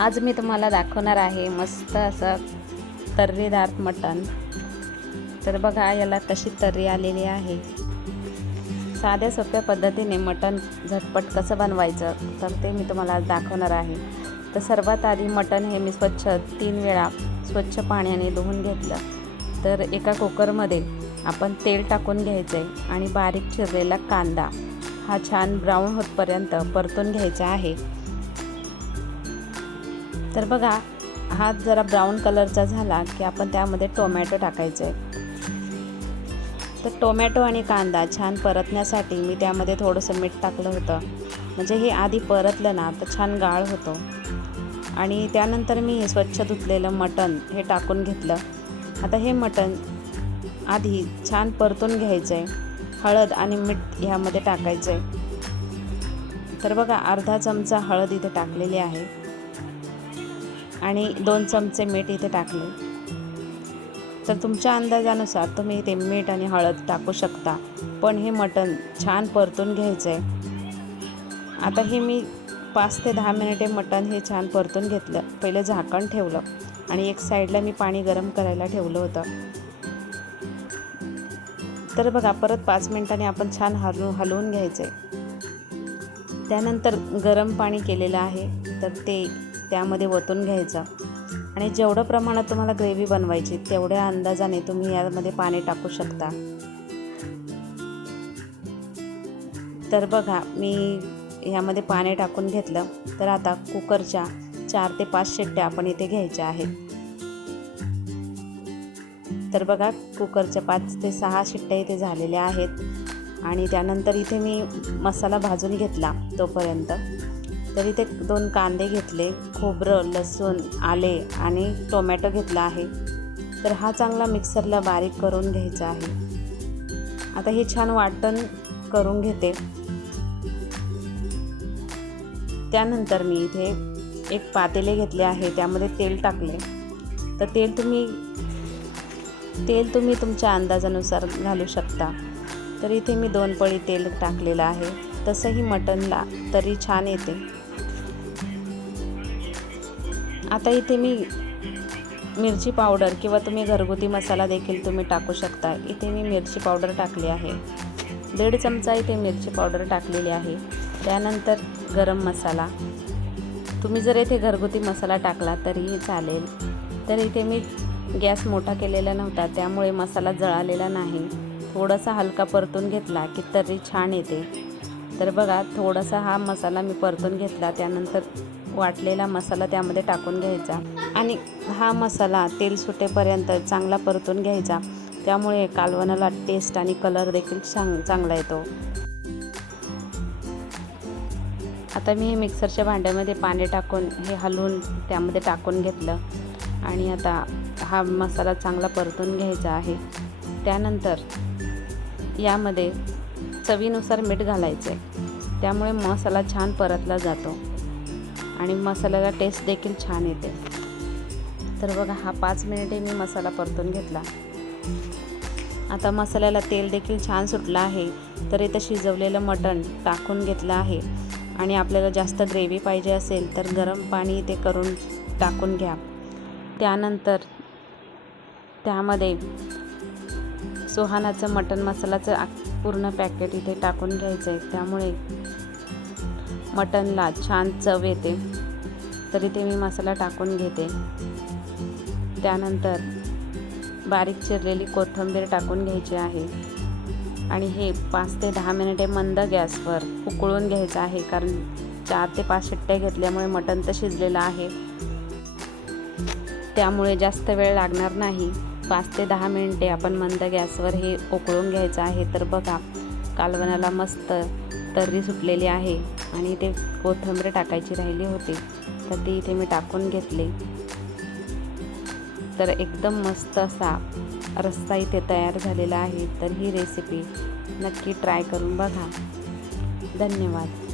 आज मी तुम्हाला दाखवणार आहे मस्त असं तर्रीदार मटण। तर बघा याला कशी तर्री आलेली आहे। साध्या सोप्या पद्धतीने मटण झटपट कसं बनवायचं तर ते मी तुम्हाला आज दाखवणार आहे। तर सर्वात आधी मटण हे मी स्वच्छ 3 वेळा स्वच्छ पाण्याने धुवून घेतलं। तर एका कुकरमध्ये आपण तेल टाकून घ्यायचे आणि बारीक चिरलेला कांदा हा छान ब्राऊन होतपर्यंत परतून घ्यायचा आहे। तर बघा हा जरा ब्राऊन कलरचा झाला की आपण त्यामध्ये टोमॅटो टाकायचे। तर टोमॅटो आणि कांदा छान परतण्यासाठी मी त्यामध्ये थोडंसं मीठ टाकलं होतं, म्हणजे हे आधी परतलं ना तर छान गाळ होतो। आणि त्यानंतर मी हे स्वच्छ धुतलेलं मटण हे टाकून घेतलं। आता हे मटण आधी छान परतून घ्यायचं आहे। हळद आणि मीठ ह्यामध्ये टाकायचं आहे। तर बघा अर्धा चमचा हळद इथे टाकलेली आहे आणि 2 चमचे मीठ इथे टाकले। तर तुमच्या अंदाजानुसार तुम्ही इथे मीठ आणि हळद टाकू शकता, पण हे मटण छान परतून घ्यायचं आहे। आता हे मी 5 ते 10 मिनिटे मटण हे छान परतून घेतलं। पहिले झाकण ठेवलं आणि एक साईडला मी पाणी गरम करायला ठेवलं होतं। तर बघा परत 5 मिनिटांनी आपण छान हलवून घ्यायचे। त्यानंतर गरम पाणी केलेलं आहे तर ते त्यामध्ये ओतून घ्यायचं आणि जेवढं प्रमाणात तुम्हाला ग्रेव्ही बनवायची तेवढ्या अंदाजाने तुम्ही यामध्ये पाणी टाकू शकता। तर बघा मी ह्यामध्ये पाणी टाकून घेतलं। तर आता कुकरच्या 4 ते 5 शिट्ट्या आपण इथे घ्यायच्या आहेत। तर बघा कुकरच्या 5 ते 6 शिट्ट्या इथे झालेल्या आहेत आणि त्यानंतर इथे मी मसाला भाजून घेतला तोपर्यंत। तर इथे 2 कांदे घेतले, खोबरं, लसूण, आले आणि टोमॅटो घेतला आहे। तर हा चांगला मिक्सरला बारीक करून घ्यायचा आहे। आता हे छान वाटण करून घेते। त्यानंतर मी इथे एक पातेले घेतले आहे, त्यामध्ये तेल टाकले। तर तेल तुम्ही तुमच्या अंदाजानुसार घालू शकता। तर इथे मी 2 पळी तेल टाकलेलं आहे। तसंही मटणला तरी छान येते। आता इथे मी मिरची पावडर किंवा तुम्ही घरगुती मसाला देखील तुम्ही टाकू शकता। इथे मी मिरची पावडर टाकली आहे, 1.5 चमचा इथे मिरची पावडर टाकलेली आहे। त्यानंतर गरम मसाला, तुम्ही जर इथे घरगुती मसाला टाकला तरीही चालेल। तर इथे मी गॅस मोठा केलेला नव्हता त्यामुळे मसाला जळालेला नाही। थोडासा हलका परतून घेतला की तर्री छान येते। तर बघा थोडासा हा मसाला मी परतून घेतला, त्यानंतर वाटलेला मसाला त्यामध्ये टाकून घ्यायचा आणि हा मसाला तेल सुटेपर्यंत चांगला परतून घ्यायचा। त्यामुळे कालवणाला टेस्ट आणि कलर देखील चांगला येतो। आता मी हे मिक्सरच्या भांड्यामध्ये पाणी टाकून हे हलवून त्यामध्ये टाकून घेतलं आणि आता हा मसाला चांगला परतून घ्यायचा आहे। त्यानंतर यामध्ये चवीनुसार मीठ घालायचे, त्यामुळे मसाला छान परतला जातो आणि मसाल्याला टेस्ट देखील छान येते। तर बघा हा 5 मिनिटे मी मसाला परतून घेतला। आता मसाल्याला तेल देखील छान सुटलं आहे। तर इथं शिजवलेलं मटण टाकून घेतलं आहे आणि आपल्याला जास्त ग्रेव्ही पाहिजे असेल तर गरम पाणी इथे करून टाकून घ्या। त्यानंतर त्यामध्ये सुहानाचं मटण मसाल्याचं पूर्ण पॅकेट इथे टाकून घ्यायचं आहे, त्यामुळे मटणला छान चव येते। तर इथे मी मसाला टाकून घेते। त्यानंतर बारीक चिरलेली कोथिंबीर टाकून घ्यायची आहे आणि हे 5 ते 10 मिनिटे मंद गॅसवर उकळून घ्यायचं आहे, कारण 4 ते 5 शिट्ट्या घेतल्यामुळे मटण तर शिजलेलं आहे, त्यामुळे जास्त वेळ लागणार नाही। 5 ते 10 मिनिटे आपण मंद गॅसवर हे उकळून घ्यायचं आहे। तर बघा कालवणाला मस्त तर्री सुटलेली आहे आणि ते कोथिंबीर टाकायची राहिली होती तर ती इथे मी टाकून घेतली। तर एकदम मस्त असा रस्सा इथे तयार झालेला आहे। तर ही रेसिपी नक्की ट्राय करून बघा। धन्यवाद।